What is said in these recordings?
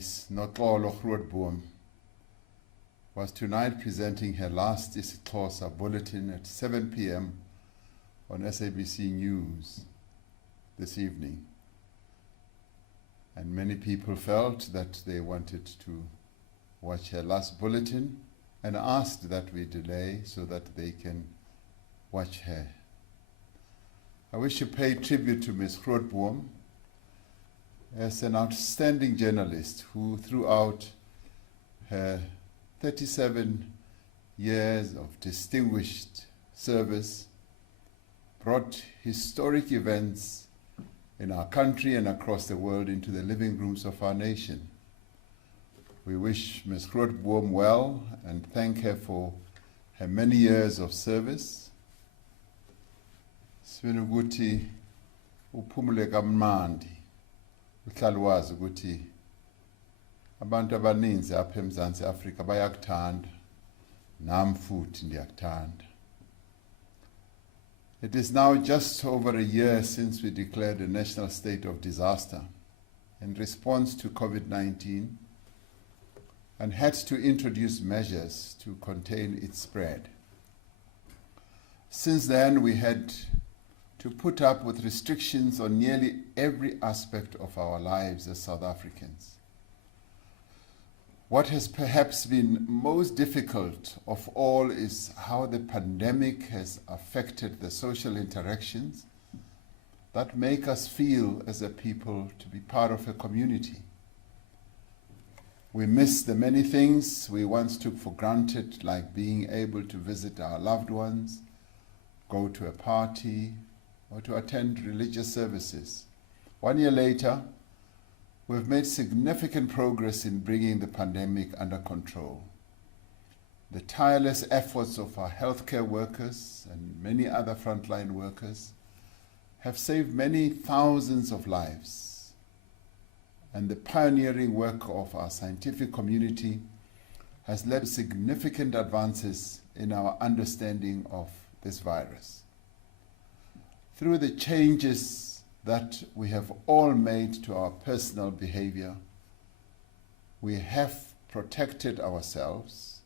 Ms. Notlolo Grootboom was tonight presenting her last isiXhosa bulletin at 7 p.m. on SABC News this evening. And many people felt that they wanted to watch her last bulletin and asked that we delay so that they can watch her. I wish to pay tribute to Ms. Grootboom as an outstanding journalist who, throughout her 37 years of distinguished service, brought historic events in our country and across the world into the living rooms of our nation. We wish Ms. Grootboom well and thank her for her many years of service. Sifuna ukuthi uphumule kamnandi. Uhlala wazi ukuthi abantu abaninzi apha eMzantsi Afrika bayakuthanda, nami futhi ndiyakuthanda. It is now just over a year since we declared a national state of disaster in response to COVID-19 and had to introduce measures to contain its spread. Since then, we had to put up with restrictions on nearly every aspect of our lives as South Africans. What has perhaps been most difficult of all is how the pandemic has affected the social interactions that make us feel as a people to be part of a community. We miss the many things we once took for granted, like being able to visit our loved ones, go to a party, or to attend religious services. 1 year later, we've made significant progress in bringing the pandemic under control. The tireless efforts of our healthcare workers and many other frontline workers have saved many thousands of lives. And the pioneering work of our scientific community has led to significant advances in our understanding of this virus. Through the changes that we have all made to our personal behavior, we have protected ourselves.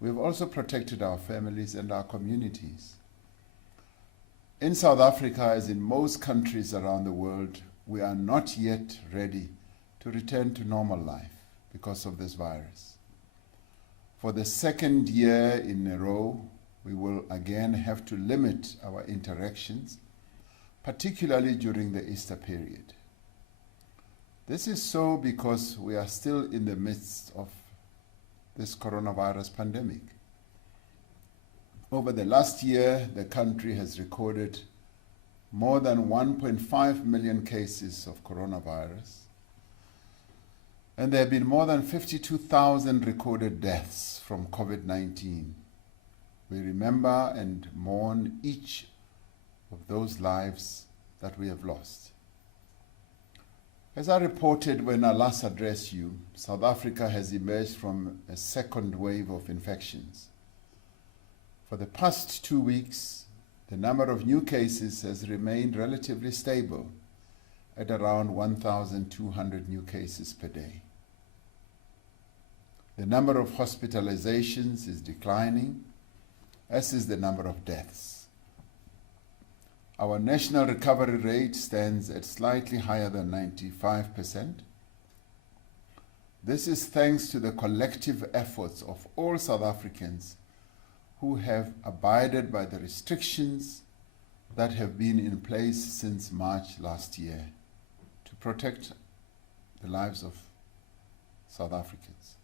We have also protected our families and our communities. In South Africa, as in most countries around the world, we are not yet ready to return to normal life because of this virus. For the second year in a row, we will again have to limit our interactions, particularly during the Easter period. This is so because we are still in the midst of this coronavirus pandemic. Over the last year, the country has recorded more than 1.5 million cases of coronavirus, and there have been more than 52,000 recorded deaths from COVID-19. We remember and mourn each of those lives that we have lost. As I reported when I last addressed you, South Africa has emerged from a second wave of infections. For the past 2 weeks, the number of new cases has remained relatively stable at around 1,200 new cases per day. The number of hospitalizations is declining, as is the number of deaths. Our national recovery rate stands at slightly higher than 95%. This is thanks to the collective efforts of all South Africans who have abided by the restrictions that have been in place since March last year to protect the lives of South Africans.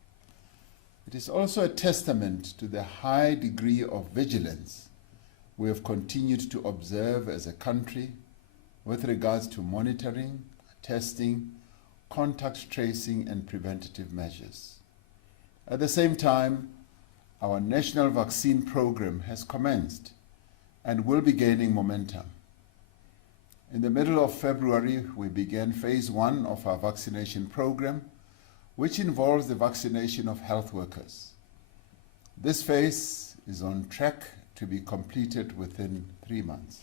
It is also a testament to the high degree of vigilance we have continued to observe as a country with regards to monitoring, testing, contact tracing, and preventative measures. At the same time, our national vaccine program has commenced and will be gaining momentum. In the middle of February, we began phase 1 of our vaccination program, which involves the vaccination of health workers. This phase is on track to be completed within 3 months.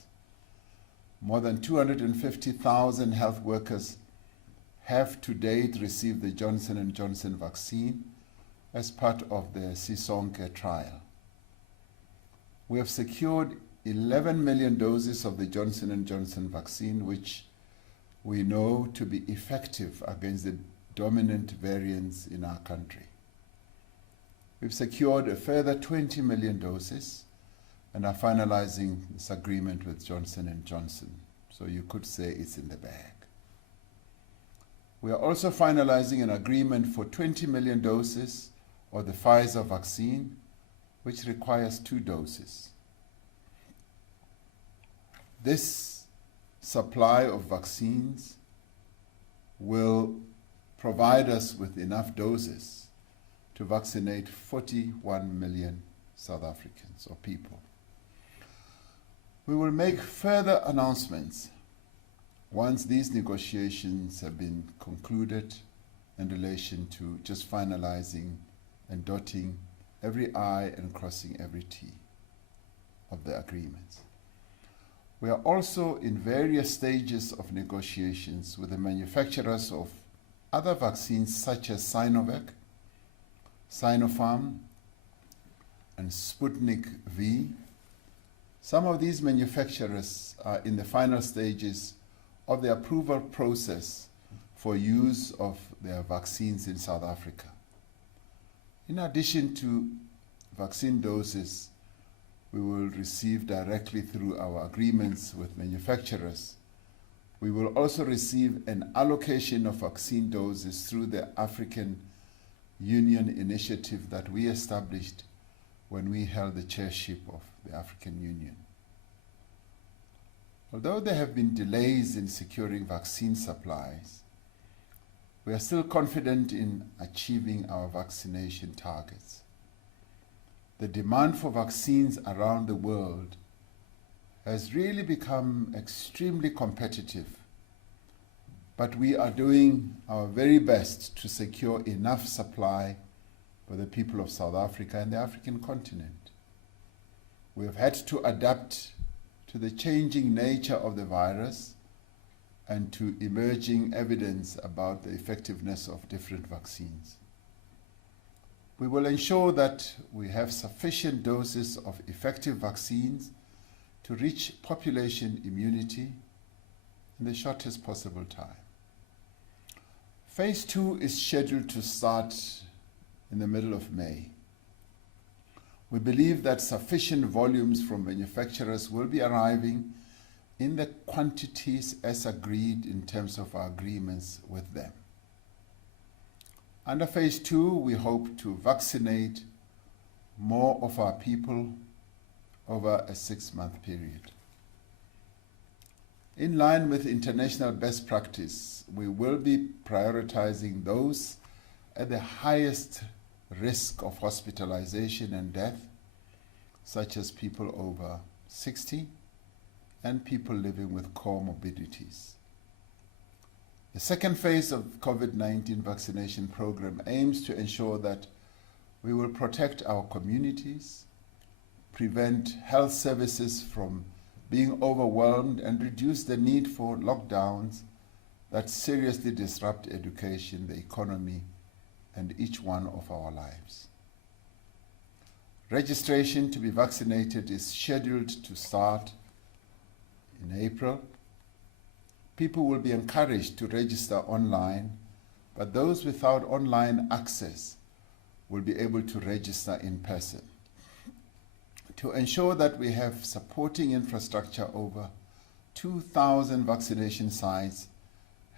More than 250,000 health workers have to date received the Johnson & Johnson vaccine as part of the Sisonke trial. We have secured 11 million doses of the Johnson & Johnson vaccine, which we know to be effective against the dominant variants in our country. We've secured a further 20 million doses and are finalizing this agreement with Johnson & Johnson. So you could say it's in the bag. We are also finalizing an agreement for 20 million doses of the Pfizer vaccine, which requires 2 doses. This supply of vaccines will provide us with enough doses to vaccinate 41 million South Africans or people. We will make further announcements once these negotiations have been concluded in relation to just finalizing and dotting every I and crossing every T of the agreements. We are also in various stages of negotiations with the manufacturers of other vaccines such as Sinovac, Sinopharm, and Sputnik V. Some of these manufacturers are in the final stages of the approval process for use of their vaccines in South Africa. In addition to vaccine doses we will receive directly through our agreements with manufacturers, we will also receive an allocation of vaccine doses through the African Union initiative that we established when we held the chairship of the African Union. Although there have been delays in securing vaccine supplies, we are still confident in achieving our vaccination targets. The demand for vaccines around the world has really become extremely competitive, but we are doing our very best to secure enough supply for the people of South Africa and the African continent. We have had to adapt to the changing nature of the virus and to emerging evidence about the effectiveness of different vaccines. We will ensure that we have sufficient doses of effective vaccines to reach population immunity in the shortest possible time. Phase 2 is scheduled to start in the middle of May. We believe that sufficient volumes from manufacturers will be arriving in the quantities as agreed in terms of our agreements with them. Under Phase 2, we hope to vaccinate more of our people over a 6-month period. In line with international best practice, we will be prioritizing those at the highest risk of hospitalization and death, such as people over 60 and people living with comorbidities. The second phase of COVID-19 vaccination program aims to ensure that we will protect our communities, prevent health services from being overwhelmed, and reduce the need for lockdowns that seriously disrupt education, the economy, and each one of our lives. Registration to be vaccinated is scheduled to start in April. People will be encouraged to register online, but those without online access will be able to register in person. To ensure that we have supporting infrastructure, over 2,000 vaccination sites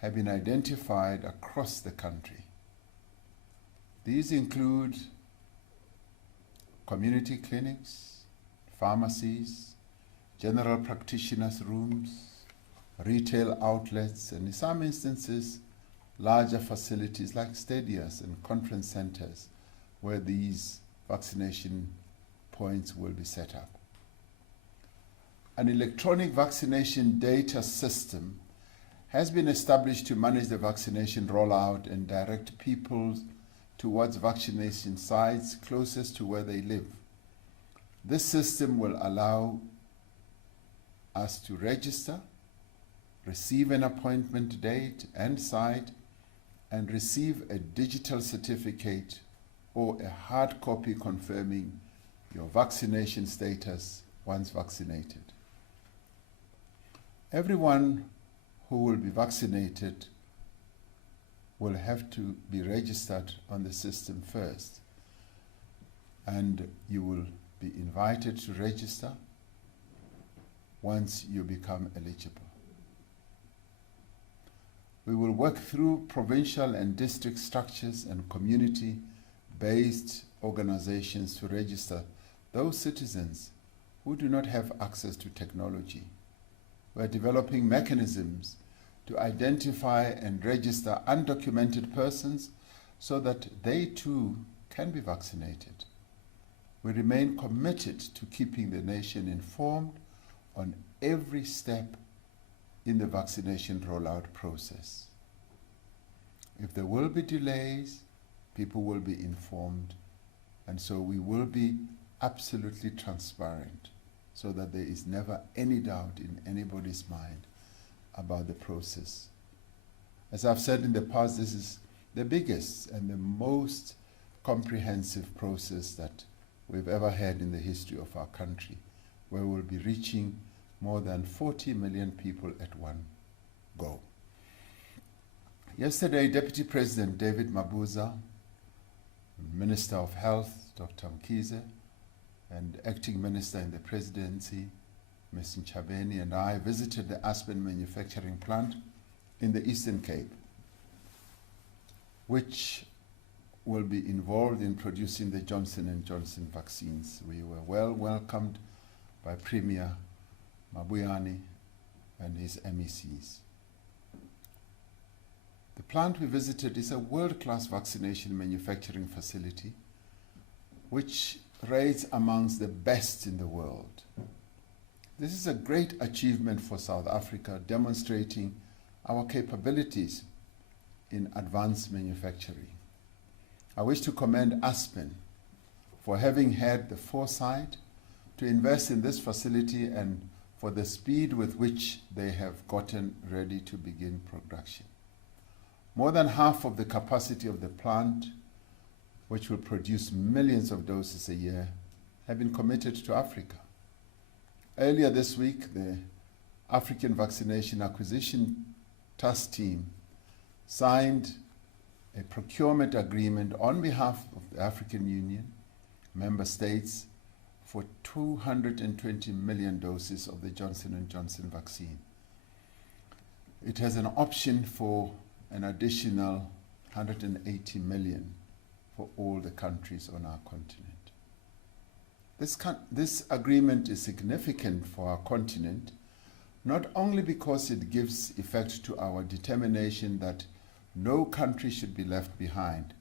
have been identified across the country. These include community clinics, pharmacies, general practitioners' rooms, retail outlets, and in some instances, larger facilities like stadiums and conference centers where these vaccination points will be set up. An electronic vaccination data system has been established to manage the vaccination rollout and direct people towards vaccination sites closest to where they live. This system will allow us to register, receive an appointment date and site, and receive a digital certificate or a hard copy confirming your vaccination status once vaccinated. Everyone who will be vaccinated will have to be registered on the system first, and you will be invited to register once you become eligible. We will work through provincial and district structures and community-based organizations to register those citizens who do not have access to technology. We are developing mechanisms to identify and register undocumented persons so that they too can be vaccinated. We remain committed to keeping the nation informed on every step in the vaccination rollout process. If there will be delays, people will be informed, and so we will be absolutely transparent so that there is never any doubt in anybody's mind about the process. As I've said in the past, this is the biggest and the most comprehensive process that we've ever had in the history of our country, where we'll be reaching more than 40 million people at one go. Yesterday, Deputy President David Mabuza, Minister of Health, Dr. Mkhize, and Acting Minister in the Presidency, Ms. Nchabeni, and I visited the Aspen manufacturing plant in the Eastern Cape, which will be involved in producing the Johnson & Johnson vaccines. We were well welcomed by Premier Mabuyane and his MECs. The plant we visited is a world-class vaccination manufacturing facility which rates amongst the best in the world. This is a great achievement for South Africa, demonstrating our capabilities in advanced manufacturing. I wish to commend Aspen for having had the foresight to invest in this facility and for the speed with which they have gotten ready to begin production. More than half of the capacity of the plant, which will produce millions of doses a year, have been committed to Africa. Earlier this week, the African Vaccination Acquisition Task Team signed a procurement agreement on behalf of the African Union, member states, for 220 million doses of the Johnson & Johnson vaccine. It has an option for an additional 180 million for all the countries on our continent. This agreement is significant for our continent, not only because it gives effect to our determination that no country should be left behind,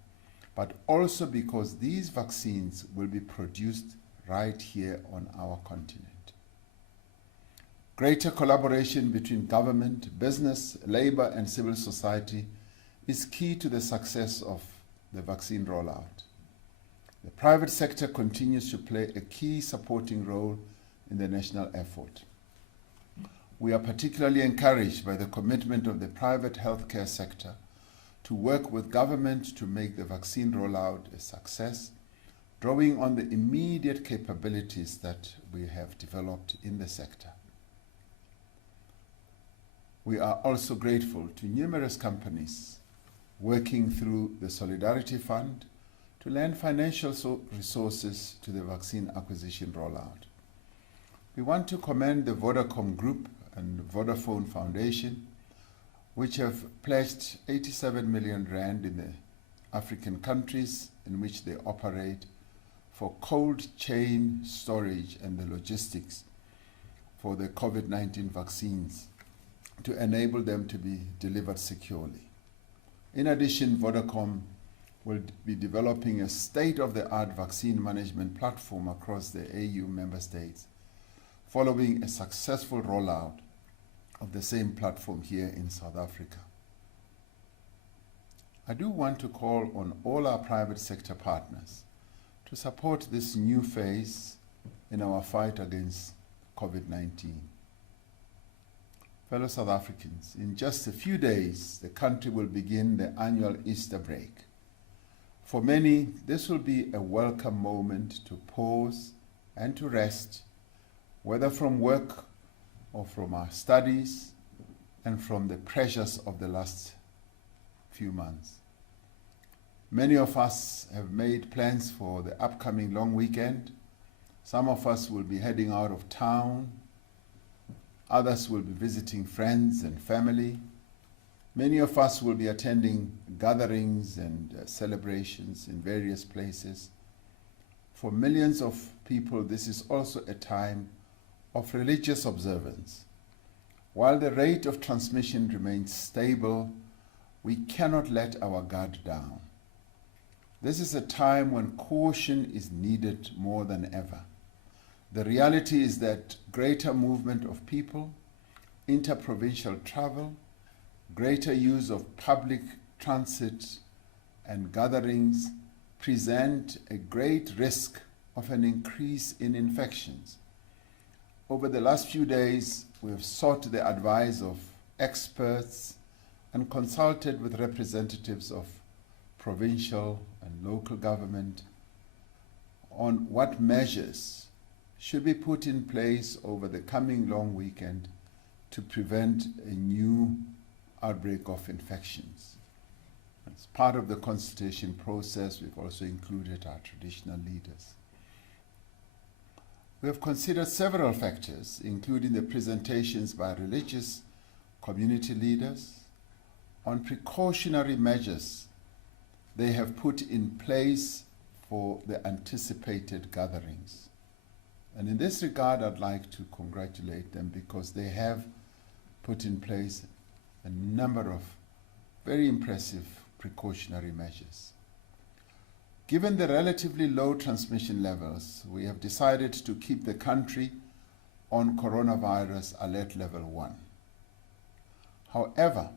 but also because these vaccines will be produced right here on our continent. Greater collaboration between government, business, labor, and civil society is key to the success of the vaccine rollout. The private sector continues to play a key supporting role in the national effort. We are particularly encouraged by the commitment of the private healthcare sector to work with government to make the vaccine rollout a success, drawing on the immediate capabilities that we have developed in the sector. We are also grateful to numerous companies working through the Solidarity Fund to lend financial resources to the vaccine acquisition rollout. We want to commend the Vodacom Group and Vodafone Foundation, which have pledged 87 million rand in the African countries in which they operate for cold chain storage and the logistics for the COVID-19 vaccines to enable them to be delivered securely. In addition, Vodacom will be developing a state-of-the-art vaccine management platform across the AU member states, following a successful rollout of the same platform here in South Africa. I do want to call on all our private sector partners to support this new phase in our fight against COVID-19. Fellow South Africans, in just a few days, the country will begin the annual Easter break. For many, this will be a welcome moment to pause and to rest, whether from work or from our studies and from the pressures of the last few months. Many of us have made plans for the upcoming long weekend. Some of us will be heading out of town. Others will be visiting friends and family. Many of us will be attending gatherings and celebrations in various places. For millions of people, this is also a time of religious observance. While the rate of transmission remains stable, we cannot let our guard down. This is a time when caution is needed more than ever. The reality is that greater movement of people, interprovincial travel, greater use of public transit and gatherings present a great risk of an increase in infections. Over the last few days, we have sought the advice of experts and consulted with representatives of provincial and local government on what measures should be put in place over the coming long weekend to prevent a new outbreak of infections. As part of the consultation process, we've also included our traditional leaders. We have considered several factors, including the presentations by religious community leaders on precautionary measures they have put in place for the anticipated gatherings. And in this regard, I'd like to congratulate them because they have put in place a number of very impressive precautionary measures. Given the relatively low transmission levels, we have decided to keep the country on coronavirus alert level 1. However,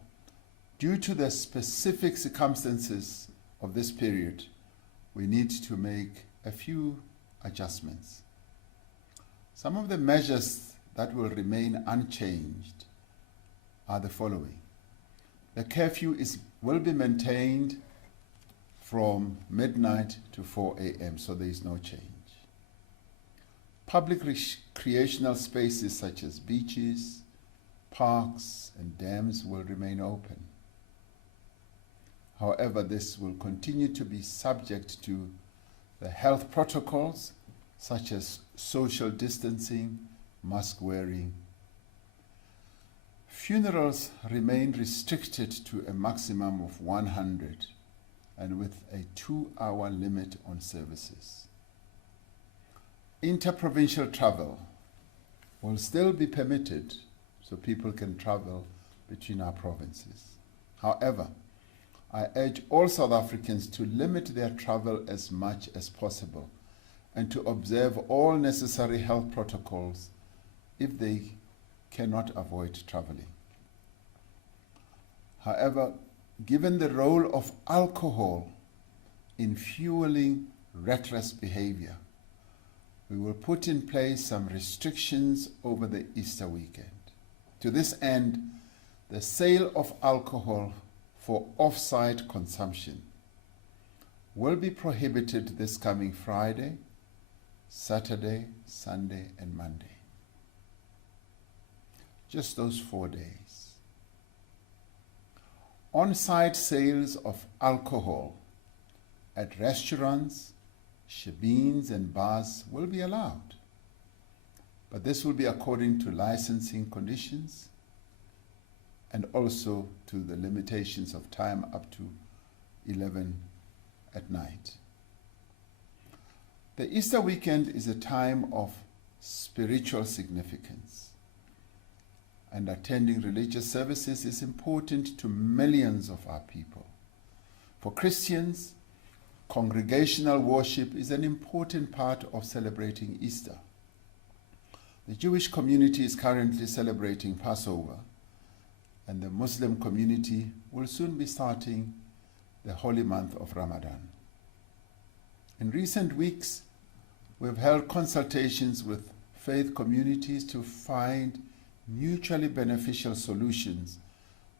due to the specific circumstances of this period, we need to make a few adjustments. Some of the measures that will remain unchanged are the following. The curfew will be maintained from midnight to 4 a.m., so there is no change. Public recreational spaces such as beaches, parks, and dams will remain open. However, this will continue to be subject to the health protocols such as social distancing, mask wearing. Funerals remain restricted to a maximum of 100 and with a 2-hour limit on services. Interprovincial travel will still be permitted so people can travel between our provinces. However, I urge all South Africans to limit their travel as much as possible and to observe all necessary health protocols if they cannot avoid traveling. However, given the role of alcohol in fueling reckless behavior, we will put in place some restrictions over the Easter weekend. To this end, the sale of alcohol for off-site consumption will be prohibited this coming Friday, Saturday, Sunday, and Monday. Just those 4 days. On-site sales of alcohol at restaurants, shebeens, and bars will be allowed, but this will be according to licensing conditions and also to the limitations of time up to 11 at night. The Easter weekend is a time of spiritual significance, and attending religious services is important to millions of our people. For Christians, congregational worship is an important part of celebrating Easter. The Jewish community is currently celebrating Passover, and the Muslim community will soon be starting the holy month of Ramadan. In recent weeks, we've held consultations with faith communities to find mutually beneficial solutions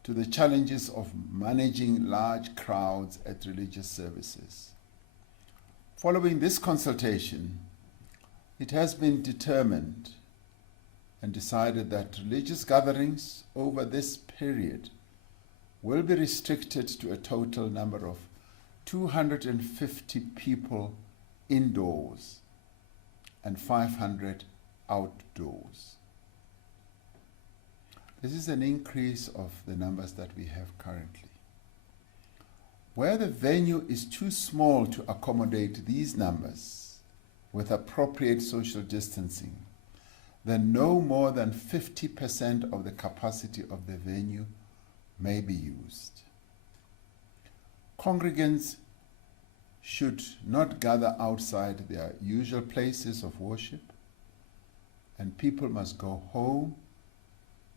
to the challenges of managing large crowds at religious services. Following this consultation, it has been determined and decided that religious gatherings over this period will be restricted to a total number of 250 people indoors and 500 outdoors. This is an increase of the numbers that we have currently. Where the venue is too small to accommodate these numbers with appropriate social distancing, then no more than 50% of the capacity of the venue may be used. Congregants should not gather outside their usual places of worship, and people must go home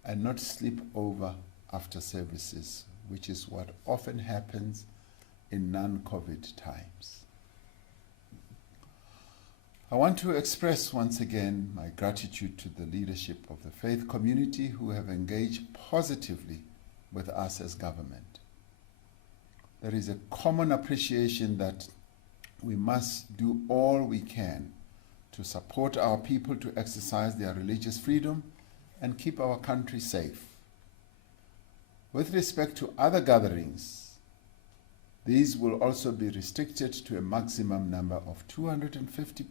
and not sleep over after services, which is what often happens in non-COVID times. I want to express once again my gratitude to the leadership of the faith community who have engaged positively with us as government. There is a common appreciation that we must do all we can to support our people to exercise their religious freedom and keep our country safe. With respect to other gatherings, these will also be restricted to a maximum number of 250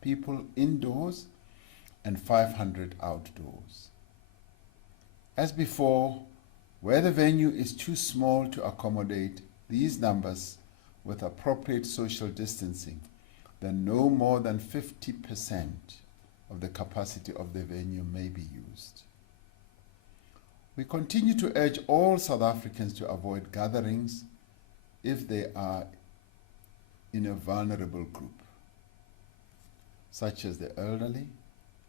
people indoors and 500 outdoors. As before, where the venue is too small to accommodate these numbers with appropriate social distancing, then no more than 50% of the capacity of the venue may be used. We continue to urge all South Africans to avoid gatherings if they are in a vulnerable group, such as the elderly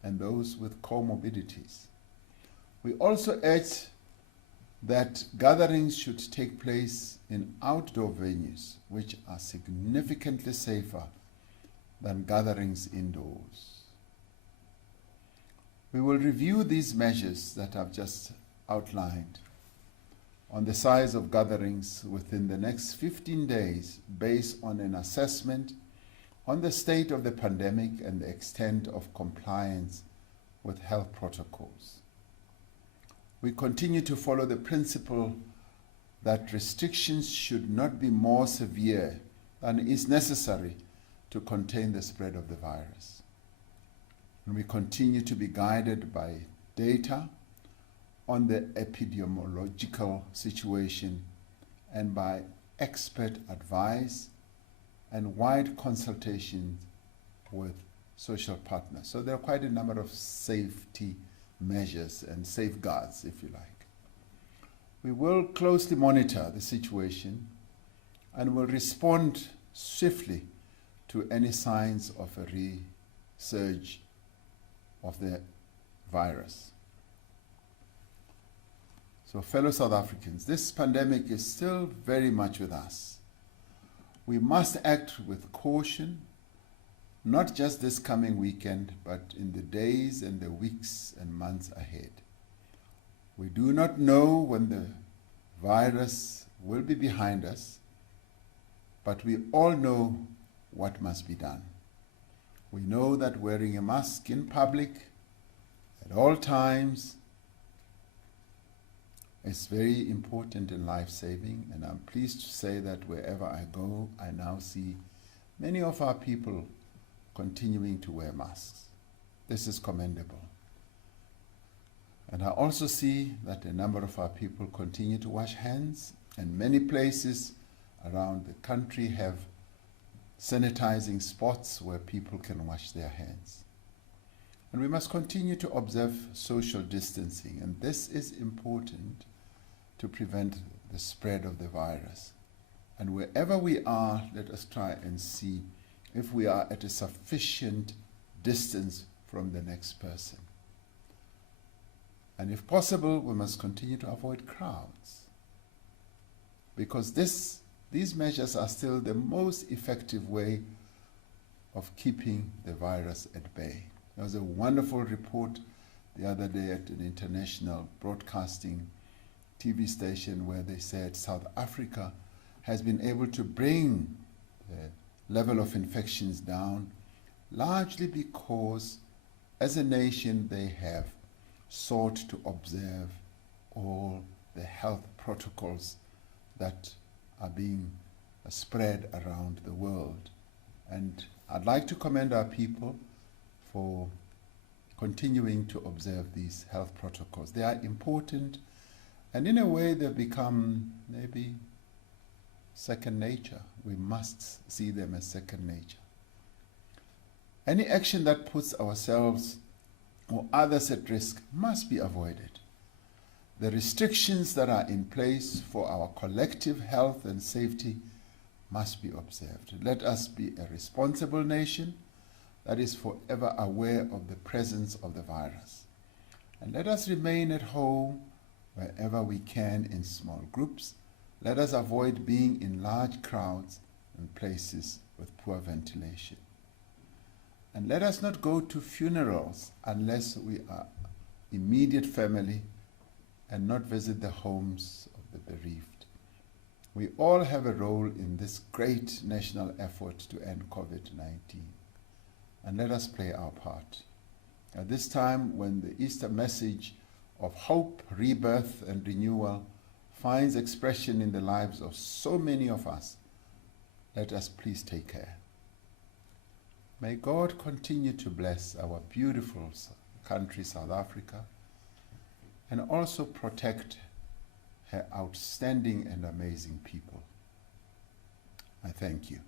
and those with comorbidities. We also urge that gatherings should take place in outdoor venues, which are significantly safer than gatherings indoors. We will review these measures that I've just outlined on the size of gatherings within the next 15 days based on an assessment on the state of the pandemic and the extent of compliance with health protocols. We continue to follow the principle that restrictions should not be more severe than is necessary to contain the spread of the virus. And we continue to be guided by data on the epidemiological situation and by expert advice and wide consultations with social partners. So there are quite a number of safety measures and safeguards, if you like. We will closely monitor the situation and will respond swiftly to any signs of a resurge of the virus. So fellow South Africans, this pandemic is still very much with us. We must act with caution, not just this coming weekend, but in the days and the weeks and months ahead. We do not know when the virus will be behind us, but we all know what must be done. We know that wearing a mask in public at all times is very important and life-saving, and I'm pleased to say that wherever I go, I now see many of our people continuing to wear masks. This is commendable. And I also see that a number of our people continue to wash hands, and many places around the country have sanitizing spots where people can wash their hands. And we must continue to observe social distancing, and this is important to prevent the spread of the virus. And wherever we are, let us try and see if we are at a sufficient distance from the next person. And if possible, we must continue to avoid crowds, because these measures are still the most effective way of keeping the virus at bay. There was a wonderful report the other day at an international broadcasting TV station where they said South Africa has been able to bring the level of infections down largely because as a nation they have sought to observe all the health protocols that are being spread around the world. And I'd like to commend our people for continuing to observe these health protocols. They are important, and in a way they've become maybe second nature. We must see them as second nature. Any action that puts ourselves or others at risk must be avoided. The restrictions that are in place for our collective health and safety must be observed. Let us be a responsible nation that is forever aware of the presence of the virus. And let us remain at home wherever we can in small groups. Let us avoid being in large crowds and places with poor ventilation. And let us not go to funerals unless we are immediate family and not visit the homes of the bereaved. We all have a role in this great national effort to end COVID-19. And let us play our part. At this time, when the Easter message of hope, rebirth, and renewal finds expression in the lives of so many of us, let us please take care. May God continue to bless our beautiful country, South Africa, and also protect her outstanding and amazing people. I thank you.